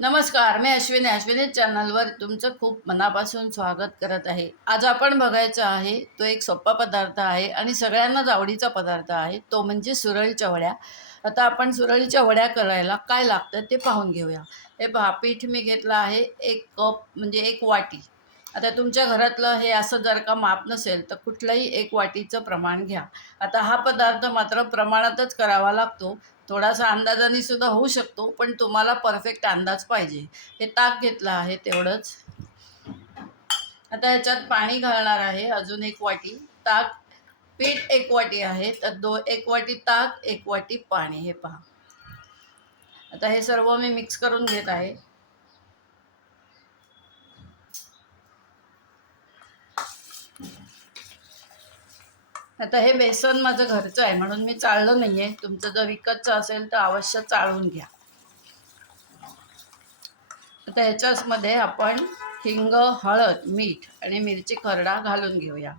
नमस्कार मी अश्विनी. अश्विनी चॅनलवर तुमचं खूप मनापासून स्वागत करत आहे. आज आपण बघायचं आहे तो एक सोपा पदार्थ आहे आणि सगळ्यांनाच आवडीचा पदार्थ आहे तो म्हणजे सुरळीच्या वड्या. आता आपण सुरळीच्या वड्या करायला काय लागतं ते पाहून घेऊया. हे पहा पीठ मी घेतलं आहे एक कप म्हणजे एक वाटी. आता तुमच्या घरातलं हे असं जर का माप नसेल तर कुठलंही एक वाटीचं प्रमाण घ्या. आता हा पदार्थ मात्र प्रमाणातच करावा लागतो. थोडासा अंदाजाने सुद्धा होऊ शकतो पण तुम्हाला परफेक्ट अंदाज पाहिजे. हे ताक घेतलं आहे तेवढंच. आता ह्याच्यात पाणी घालणार आहे अजून एक वाटी ताक. पीठ एक वाटी आहे तर दो एक वाटी ताक एक वाटी पाणी हे पहा. आता हे सर्व मी मिक्स करून घेत आहे. आता हे बेसन माझं घरचं आहे म्हणून मी चाळलं नाही आहे तुमचं जर विकतचं असेल तर अवश्य चाळून घ्या. आता ह्याच्यामध्ये आपण हिंग हळद मीठ आणि मिरची खरडा घालून घेऊया.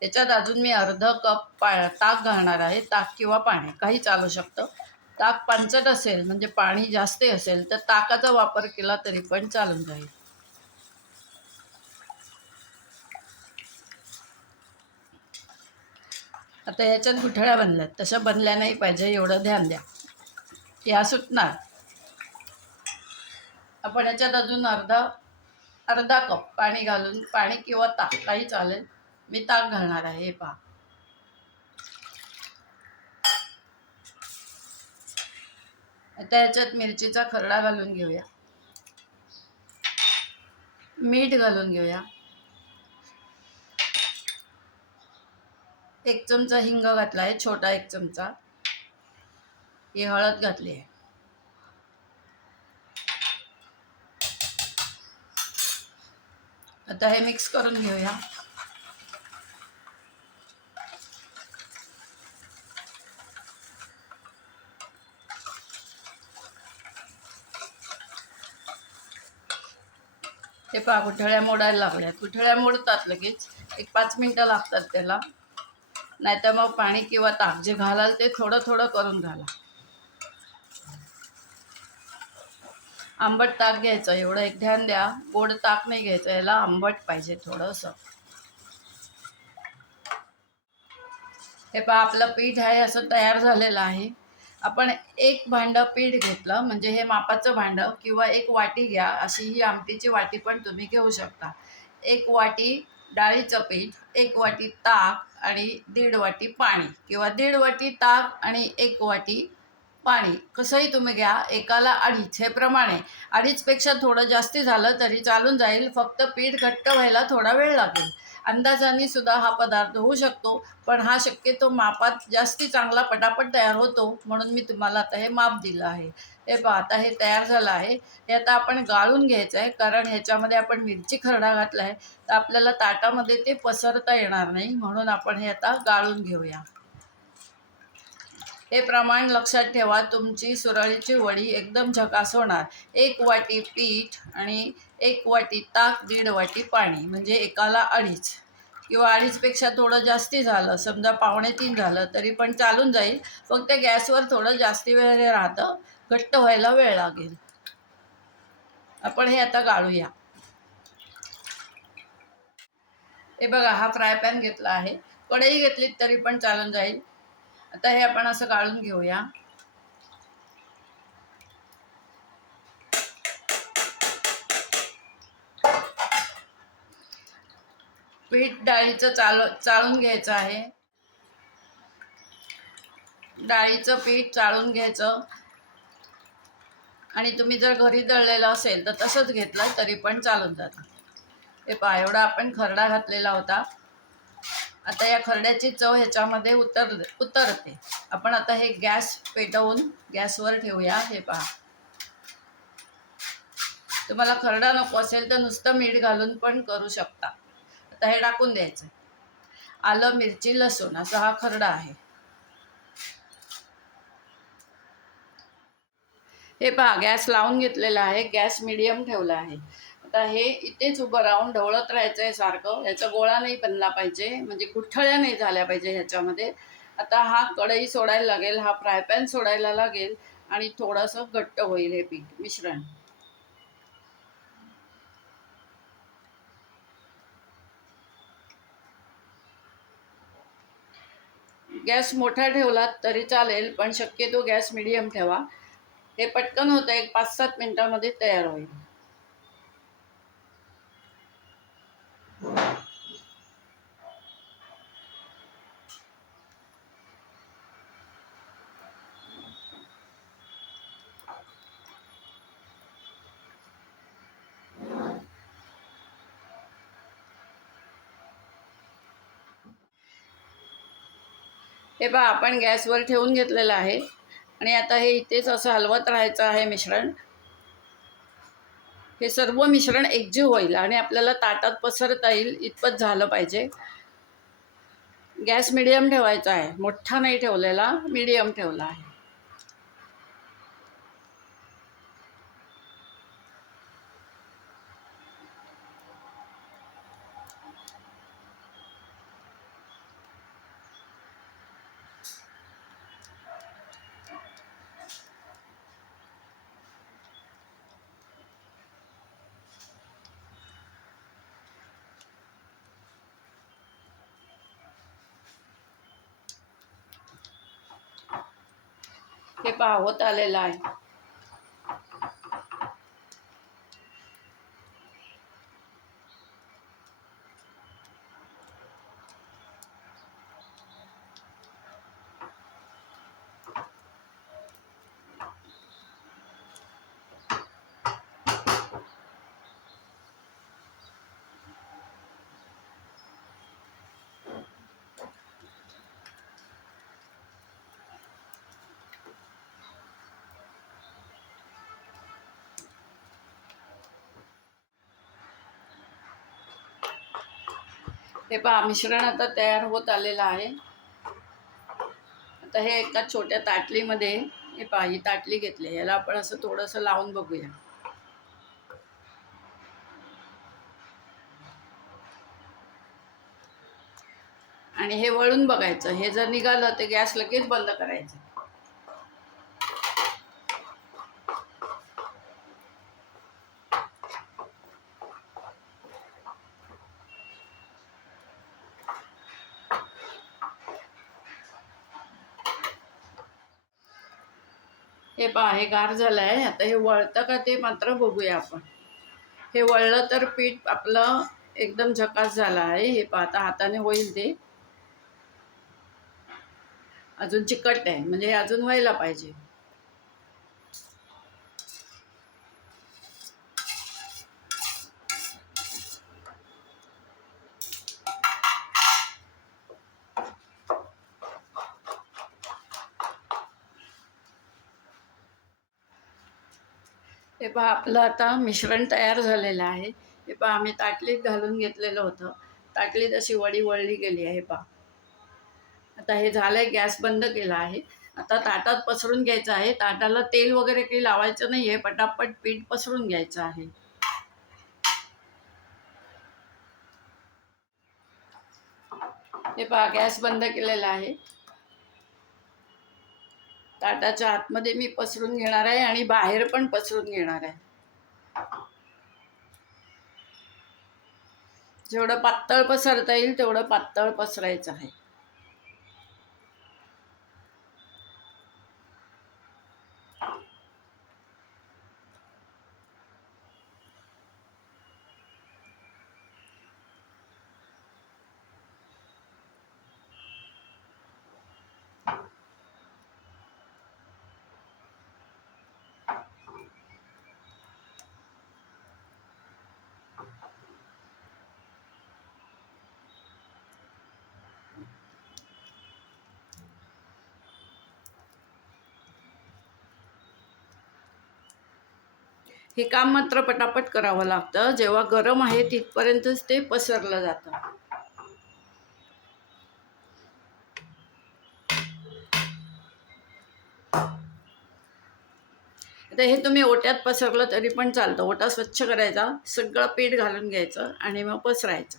त्याच्यात अजून मी अर्ध कप पा ताक घालणार आहे. ताक किंवा पाणी काही चालू शकतं. ताक पांचट असेल म्हणजे पाणी जास्त असेल तर ताकाचा वापर केला तरी पण चालून जाईल. आता ह्याच्यात गुठळ्या बनल्यात. तशा बनल्या नाही पाहिजे एवढं ध्यान द्या. या सुटणार. आपण ह्याच्यात अजून अर्धा अर्धा कप पाणी घालून पाणी किंवा ताक काही चालेल. मी ताक घालणार आहे हे पहा. आता ह्याच्यात मिरचीचा खरडा घालून घेऊया. मीठ घालून घेऊया. एक चमचा हिंग घातला आहे छोटा एक चमचा. ही हळद घातली आहे. आता हे मिक्स करून घेऊया. ते पहा कुठळ्या मोडायला लागल्या. कुठळ्या मोडतात लगेच? एक पाच मिनटं लागतात त्याला. नाहीतर मग पाणी किंवा ताक जे घालाल ते थोडं थोडं करून घाला. आंबट ताक घ्यायचं एवढं एक ध्यान द्या. गोड ताक नाही घ्यायचं याला आंबट पाहिजे थोडंसं. हे पहा आपलं पीठ आहे असं तयार झालेलं आहे. आपण एक भांडं पीठ घेतलं म्हणजे हे मापाचं भांडं किंवा एक वाटी घ्या अशी ही आमटीची वाटी पण तुम्ही घेऊ शकता. एक वाटी डाळीचं पीठ एक वाटी ताक आणि दीड वाटी पाणी किंवा दीड वाटी ताक आणि एक वाटी पाणी. कसंही तुम्ही घ्या एकाला अडीच हे प्रमाणे. अडीचपेक्षा थोडं जास्ती झालं तरी चालून जाईल फक्त पीठ घट्ट व्हायला थोडा वेळ लागेल. अंदाजाने सुद्धा हा पदार्थ होऊ शकतो पण हा शक्यतो मापात जास्ती चांगला पटापट तयार होतो म्हणून मी तुम्हाला आता हे माप दिलं आहे. हे पहा आता हे तयार झालं आहे. हे आता आपण गाळून घ्यायचं आहे कारण ह्याच्यामध्ये आपण मिरची खरडा घातला आहे तर आपल्याला ताटामध्ये ते पसरता येणार नाही म्हणून आपण हे आता गाळून घेऊया. हे प्रमाण लक्षात ठेवा तुमची सुरळीची वडी एकदम झकास होणार. एक वाटी पीठ आणि एक वाटी ताक दीड वाटी पाणी म्हणजे एकाला अडीच. किंवा अडीचपेक्षा थोडं जास्ती झालं समजा पावणे तीन झालं तरी पण चालून जाईल. फक्त गॅसवर थोडं जास्ती वेळ हे राहतं घट्ट व्हायला वेळ लागेल. आपण हे आता गाळूया. हे बघा हा फ्राय पॅन घेतला आहे. कढई घेतलीत तरी पण चालून जाईल. आता हे आपण असं गाळून घेऊया. पीठ डाळीचं चाल चाळून घ्यायचं आहे. डाळीचं पीठ चाळून घ्यायचं. आणि तुम्ही जर घरी दळलेलं असेल तर तसंच घेतलं तरी पण चालून जातं. हे पहा एवढा आपण खरडा घातलेला होता. आता या खरड्याची चव ह्याच्यामध्ये उतर उतरते. आपण आता हे गॅस पेटवून गॅसवर ठेवूया. हे पहा. तुम्हाला खरडा नको असेल तर नुसतं मीठ घालून पण करू शकता. तर हे टाकून द्यायचं. आलं मिरची लसूण असा हा खरडा आहे. हे पहा गॅस लावून घेतलेला आहे गॅस मिडियम ठेवला आहे. आता हे इथेच उभं राहून ढवळत राहायचं आहे सारखं. ह्याचा गोळा नाही बनला पाहिजे म्हणजे गुठळ्या नाही झाल्या पाहिजे ह्याच्यामध्ये. आता हा कढई सोडायला लागेल हा फ्राय पॅन सोडायला लागेल आणि थोडंसं घट्ट होईल हे पीठ मिश्रण. गॅस मोठा ठेवलात तरी चालेल पण शक्यतो गॅस मिडियम ठेवा. हे पटकन होतं एक पाच सात मिनटामध्ये तयार होईल. हे पहा आपण गॅसवर ठेवून घेतलेलं आहे. आणि आता हे इथेच असं हलवत राहायचं आहे मिश्रण. हे सर्व मिश्रण एकजीव होईल आणि आपल्याला ताटात पसरता येईल इतपत झालं पाहिजे. गॅस मिडियम ठेवायचा आहे. मोठा नाही ठेवलेला मिडियम ठेवला आहे. हे पहा होत आलेलं आहे हे पहा मिश्रण आता तयार होत आलेलं आहे. आता हे एका छोट्या ताटलीमध्ये हे पहा ही ताटली घेतली. याला आपण असं थोडंसं लावून बघूया. आणि हे वळून बघायचं. हे जर निघालं तर गॅस लगेच बंद करायचं. हे पहा हे गार झालं आहे आता हे वळतं का ते मात्र बघूया आपण. हे वळलं तर पीठ आपलं एकदम झकास झालं आहे. हे पहा आता हाताने होईल ते. अजून चिकट आहे. म्हणजे हे अजून व्हायला पाहिजे. हे पहा आपलं आता मिश्रण तयार झालेलं आहे. हे पहा आम्ही ताटलीत घालून घेतलेलं होतं. ताटलीत अशी वडी वळली गेली आहे पहा. आता हे झालंय गॅस बंद केला आहे. आता ताटात पसरून घ्यायचं आहे. ताटाला तेल वगैरे काही लावायचं नाही आहे पटापट पीठ पसरून घ्यायचं आहे. हे पहा गॅस बंद केलेला आहे. ताटाच्या आतमध्ये मी पसरून घेणार आहे आणि बाहेर पण पसरून घेणार आहे. जेवढं पातळ पसरता येईल तेवढं पातळ पसरायचं आहे. हे काम मात्र पटापट करावं लागतं. जेव्हा गरम आहे तिथपर्यंतच ते पसरलं जातं. आता हे तुम्ही ओट्यात पसरलं तरी पण चालतं. ओटा स्वच्छ करायचा सगळं पीठ घालून घ्यायचं आणि मग पसरायचं.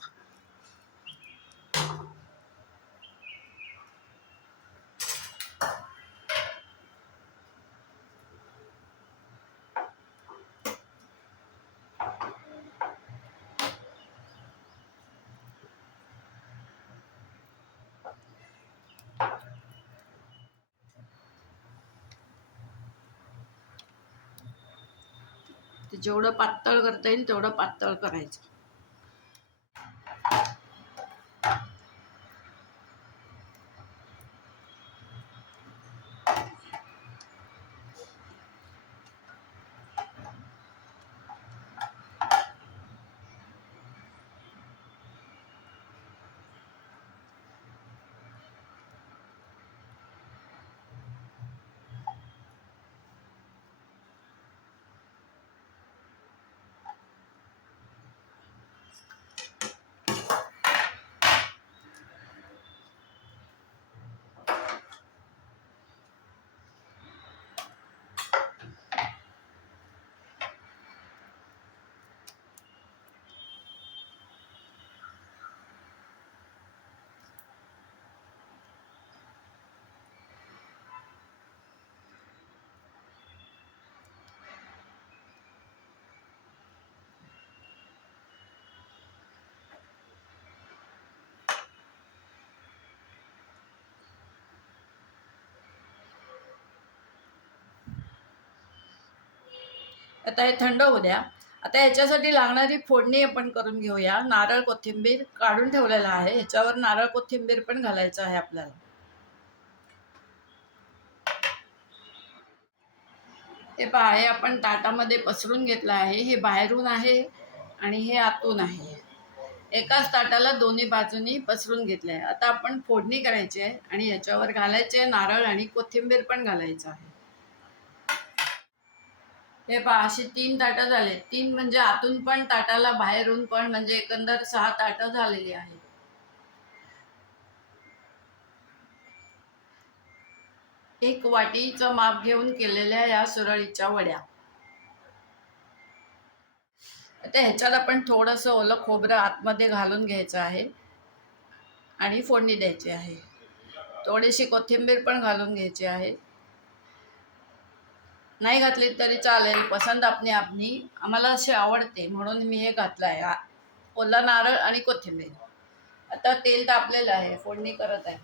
ते जेवढं पातळ करता येईल तेवढं पातळ करायचं. आता हे थंड होऊ द्या. आता ह्याच्यासाठी लागणारी फोडणी आपण करून घेऊया. नारळ कोथिंबीर काढून ठेवलेला आहे. ह्याच्यावर नारळ कोथिंबीर पण घालायचं आहे आपल्याला. हे पहा हे आपण ताटामध्ये पसरून घेतलं आहे. हे बाहेरून आहे आणि हे आतून आहे. एकाच ताटाला दोन्ही बाजूनी पसरून घेतले आहे आता आपण फोडणी करायची आहे आणि याच्यावर घालायचे नारळ आणि कोथिंबीर पण घालायचं आहे. हे पहा असे तीन ताटं झाले. तीन म्हणजे आतून पण ताटाला बाहेरून पण म्हणजे एकंदर सहा ताटं झालेली आहेत. एक वाटीचं माप घेऊन केलेल्या या सुरळीच्या वड्या. आता ह्याच्यात आपण थोडंसं ओलं खोबरं आतमध्ये घालून घ्यायचं आहे आणि फोडणी द्यायची आहे. थोडीशी कोथिंबीर पण घालून घ्यायची आहे. नाही घातली तरी चालेल पसंत आपली आपली आम्हाला अशी आवडते म्हणून मी हे घातलं आहे ओला नारळ आणि कोथिंबीर. आता तेल तापलेलं आहे फोडणी करत आहे.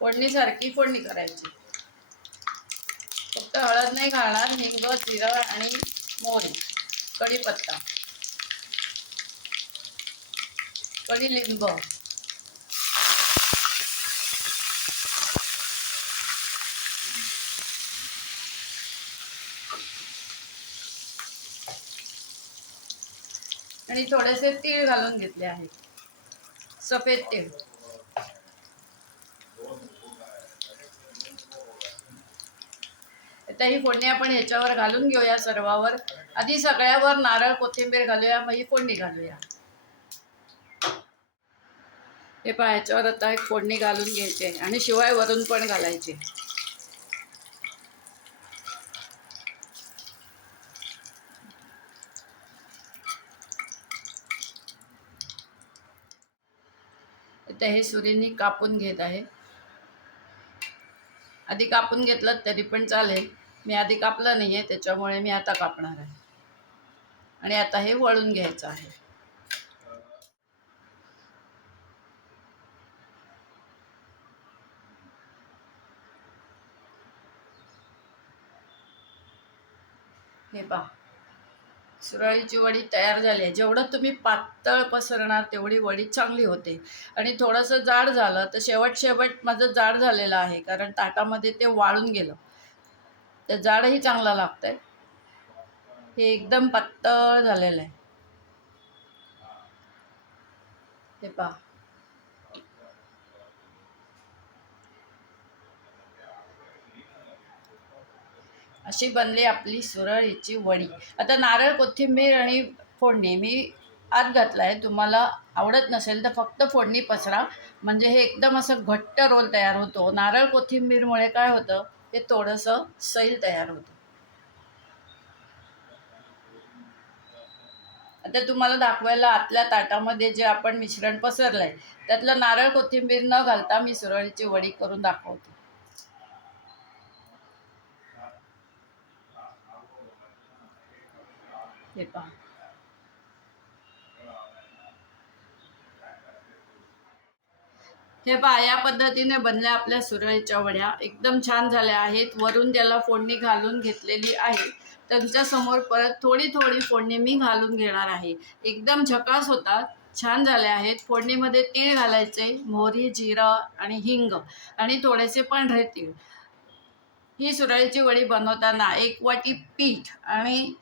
फोडणीसारखी फोडणी करायची. फक्त हळद नाही घालणार हिंग जिरं आणि मोहरी कढीपत्ता. कडीलिंब आणि थोडेसे तीळ घालून घेतले आहे. सफेद तीळ. आता ही फोडणी आपण ह्याच्यावर घालून घेऊया सर्वावर. आधी सगळ्यावर नारळ कोथिंबीर घालूया मग ही फोडणी घालूया. हे पहा ह्याच्यावर आता एक फोडणी घालून घ्यायचे आणि शिवाय वरून पण घालायचे आता हे सुरीनी कापून घेत आहे. आधी कापून घेतलं तरी पण चालेल. मी आधी कापलं नाही आहे त्याच्यामुळे मी आता कापणार आहे. आणि आता हे वळून घ्यायचं आहे हे पहा सुरळीची वडी तयार झाली आहे जेवढं तुम्ही पातळ पसरणार तेवढी वडी चांगली होते. आणि थोडंसं जाड झालं तर शेवट शेवट माझं जाड झालेलं आहे कारण ताटामध्ये ते वाळून गेलं. तर जाडही चांगलं लागतंय. हे एकदम पातळ झालेलं आहे. हे पहा. अशी बनली आपली सुरळीची वडी. आता नारळ कोथिंबीर आणि फोडणी मी आत घातला आहे तुम्हाला आवडत नसेल तर फक्त फोडणी पसरा. म्हणजे हे एकदम असं घट्ट रोल तयार होतो. नारळ कोथिंबीरमुळे काय होतं? ते थोडंसं सैल तयार होतं. आता तुम्हाला दाखवायला आतल्या ताटामध्ये जे आपण मिश्रण पसरलं आहे त्यातलं नारळ कोथिंबीर न घालता मी सुरळीची वडी करून दाखवते. हे पहा हे पहा या पद्धतीने बनल्या आपल्या सुरळीच्या वड्या. एकदम छान झाल्या आहेत. वरून त्याला फोडणी घालून घेतलेली आहे. त्यांच्यासमोर परत थोडी थोडी फोडणी मी घालून घेणार आहे. एकदम झकास होतात. छान झाले आहेत. फोडणीमध्ये तीळ घालायचे मोहरी जिरं आणि हिंग आणि थोडेसे पांढरे तीळ. ही सुरळीची वडी बनवताना एक वाटी पीठ आणि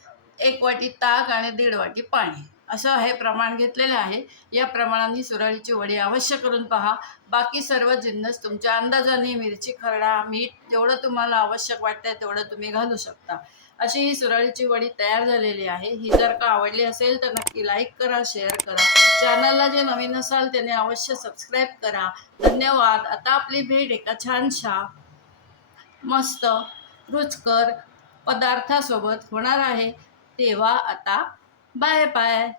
एक वाटी ताक आणि दीड वाटी पाणी. असं हे प्रमाण घेतलेलं आहे. या प्रमाणाने सुरळीची वडी अवश्य करून पहा. बाकी सर्व जिन्नस तुमच्या अंदाजाने मिरची खरडा मीठ जेवढं तुम्हाला आवश्यक वाटतंय तेवढं तुम्ही घालू शकता. अशी ही सुरळीची वडी तयार झालेली आहे. ही जर का आवडली असेल तर नक्की लाईक करा शेअर करा. चॅनलला जे नवीन असाल त्याने अवश्य सबस्क्राईब करा. धन्यवाद. आता आपली भेट एका छानशा मस्त रुचकर पदार्थासोबत होणार आहे. तेव्हा आता बाय बाय